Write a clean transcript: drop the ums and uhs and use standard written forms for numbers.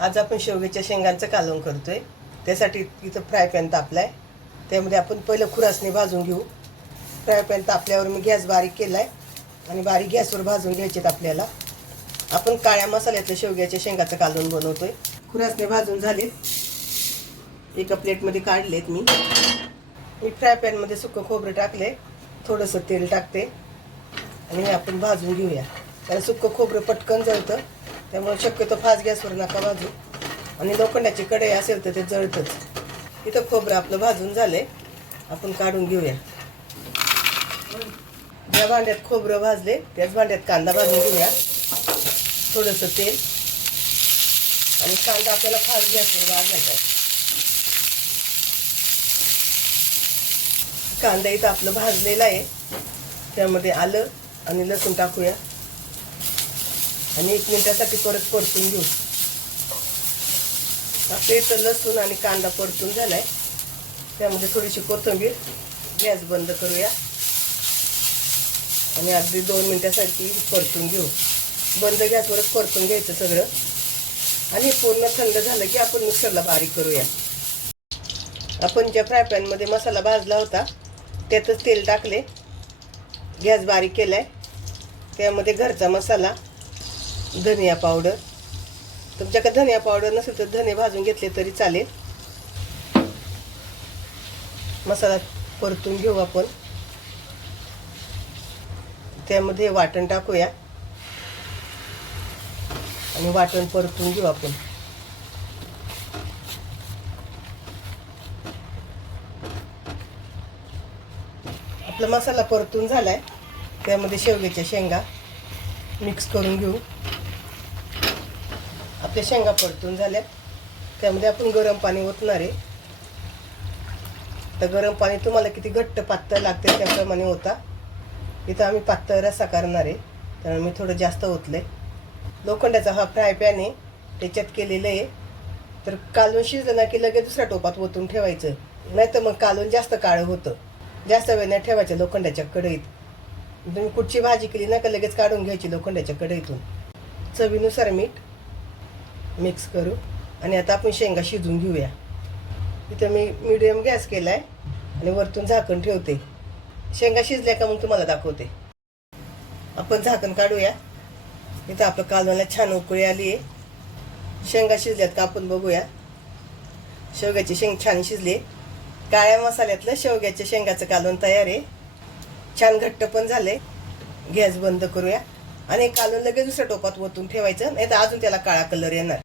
आज आपण शेवग्याच्या शेंगांचं कालवण करतोय। त्यासाठी इथं फ्राय पॅन तापलाय। त्यामध्ये आपण पहिलं खुरासणी भाजून घेऊ। फ्राय पॅन तापल्यावर मी गॅस बारीक केलाय आणि बारीक गॅसवर भाजून घ्यायचे आपल्याला। आपण काळ्या मसाल्यातलं शेवग्याच्या शेंगाचं कालवण बनवतोय। खुरासणी भाजून झालेत, एका प्लेटमध्ये काढलेत मी फ्राय पॅन मध्ये सुकं खोबरं टाकले, थोडंसं तेल टाकते आणि आपण भाजून घेऊया। कारण सुकं खोबरं पटकन जळतं, त्यामुळे शक्यतो फास्ट गॅसवर नका भाजू। आणि लोखंडाची कढई असेल तर ते जळतंच। इथं खोबरं आपलं भाजून झालंय, आपण काढून घेऊया। ज्या भांड्यात खोबरं भाजले त्याच भांड्यात कांदा भाजून घेऊया। थोडंसं तेल आणि कांदा आपल्याला फास्ट गॅसवर भाजायचा आहे। कांदा इथं आपलं भाजलेला आहे, त्यामध्ये आलं आणि लसूण टाकूया आणि 1 मिनिटासाठी परत परतून घेऊ। आपल्या इथं लसूण आणि कांदा परतून झालाय, त्यामध्ये थोडीशी कोथिंबीर, गॅस बंद करूया आणि अगदी 2 मिनिटासाठी परतून घेऊ। बंद गॅसवरच परतून घ्यायचं सगळं आणि पूर्ण थंड झालं की आपण मिक्सरला बारीक करूया। आपण ज्या फ्राय पॅन मध्ये मसाला भाजला होता त्यातच तेल टाकले, गॅस बारीक केलाय, त्यामध्ये घरचा मसाला, धनिया पावडर, तुमच्याकडे धनिया पावडर नसेल तर धने भाजून घेतले तरी चालेल। मसाला परतून घेऊ आपण। त्यामध्ये वाटण टाकूया आणि वाटण परतून घेऊ आपण। आपला मसाला परतून झालाय, त्यामध्ये शेवग्याच्या शेंगा मिक्स करून घेऊ। आपल्या शेंगा परतून झाल्यात, त्यामध्ये आपण गरम पाणी ओतणार आहे। तर गरम पाणी तुम्हाला किती घट्ट पातळ लागते त्याप्रमाणे होता। इथं आम्ही पातळ रस्सा करणार आहे, त्यामुळे मी थोडं जास्त ओतलंय। लोखंडाचा हा फ्राय पॅन आहे, त्याच्यात केलेलं आहे। तर कालवण शिजलं ना की लगेच दुसऱ्या टोपात ओतून ठेवायचं, नाहीतर मग कालवण जास्त काळं होतं। जास्त वेळ नाही ठेवायचं लोखंडाच्या कढईत। तुम्ही कुठची भाजी केली ना का लगेच काढून घ्यायची लोखंडाच्या कढईतून। चवीनुसार मीठ मिक्स करू आणि आता आपण शेंगा शिजून घेऊया। इथं मी मीडियम गॅस केलाय आणि वरतून झाकण ठेवते। शेंगा शिजल्या का मग तुम्हाला दाखवते। आपण झाकण काढूया। इथं आपलं कालवणाला छान उकळी आली आहे। शेंगा शिजल्यात का आपण बघूया। शेवग्याची शेंग छान शिजली। काळ्या मसाल्यातलं शेवग्याच्या शेंगाचं कालवण तयार आहे। छान घट्ट पण झाले। गॅस बंद करूया आणि कालवण लगेच दुसऱ्या टोपात ओतून ठेवायचं, नाही तर अजून त्याला काळा कलर येणार।